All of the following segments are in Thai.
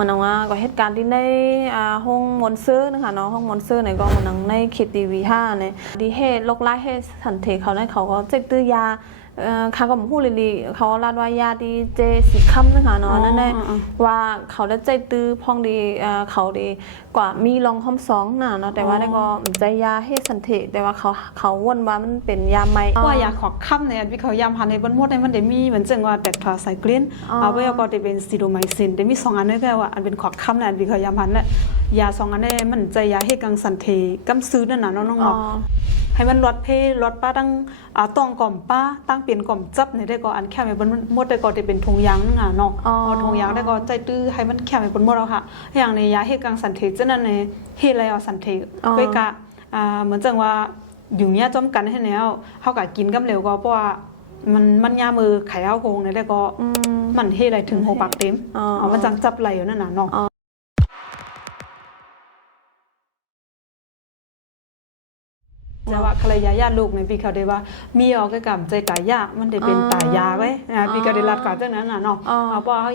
มันเอาว่าก็เหตุการณ์ที่ในห้องมอนเซอร์นะคะเนาะห้องมอนเซอร์ในก็มันในคิดดีวีห้าเนี่ยดีเหตุโรคร้ายเหตุสันเทเขาได้เขาก็เจ็บตื้อยาข้าก็พูดเลยเขาลาดว่ายาดีเจสีค่ำนะคะเนาะนั่นแหละว่าเขาได้ใจตื้อพองดีเขาดีกว่ามีลองห้อมสองน่ะเนาะแต่ว่าได้ก็ใจยาให้สันเทแต่ว่าเขาวนว่ามันเป็นยาใหม่ว่ายาขอค่ำเนี่ยวิเขายามพันในบนมดในมันเดมีเหมือนจังว่าแต่ทาไซคลินเอาไว้ก็จะเป็นซิโดไมซินเดมี2 อันนี่ก็ว่าอันเป็นขอค่ำเนี่ยวิเขายามพันเนี่ยยา2 อันนี่มันใจยาให้กังสันเทกำซื้อนั่นน่ะน้องๆให้มันลดเพลดป้าตั้งต้องก่อมป้าตั้งเปลี่ยนก่อมจับในได้ก็อันแค่ในบนมดได้ก็จะเป็นทงยางนั่นน่ะเนาะทงยางได้ก็ใจตื้อให้มันแค่ในบนมดแล้วค่ะอย่างในยาให้กังสันเทจะนั่นในเฮลัยเอาสันเทก็กะเหมือนจังว่าอยู่เนี้ยจอมกันให้แล้วเขากะกินกำเหลวก็เพราะว่ามันยามือไข่เอาโกงในได้ก็มันเฮลัยถึงหัวปากเต็มมันจังจับไหลอยู่นั่นน่ะเนาะแต่ว่าคลายาญาลูกในปีเขาได้ว่ามีออกกับใจตายยามันได้เป็นตายยาไว้ปีเขาได้รัดกว่าจังนั้นน่ะเนาะเพราะเขา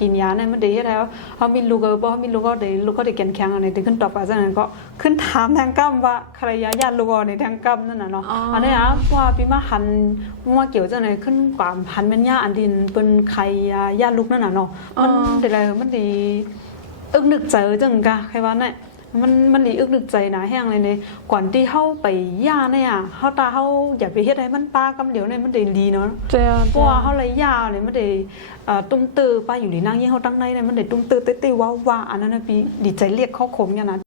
กินยาเนี่ยมันได้ให้แล้วเขามีลูกเพราะเขามีลูกก็ได้ลูกก็ได้แข็งแข็งอะไรถึงขึ้นต่อไปจังนั้นก็ขึ้นถามทางกำว่าคลายาญาลูกในทางกำนั่นน่ะเนาะอันนี้นะว่าปีมาหันว่าเกี่ยวจังไหนขึ้นกว่าหันเป็นยาอันดินเป็นใครญาลูกนั่นน่ะเนาะมันได้อะไรมันดีนึกใจจังกะใครว่าเนี่ยมันดีนึกใจนะแห้งเลยเนี่ยก่อนที่เขาไปย่าเนี่ยเขาตาเขาอย่าไปเฮ็ดให้มันป้ากำเดียวเนี่ยมันได้ดีเนาะเพราะว่าเขาเลยย่าเนี่ยมันได้ตุ้มตื้อป้าอยู่ในนั่งยี่เขาตั้งในเนี่ยมันได้ตุ้มตื้อเต้ๆว้าวอันนั้นนะพี่ดีใจเรียกเขาขมอย่างนั้น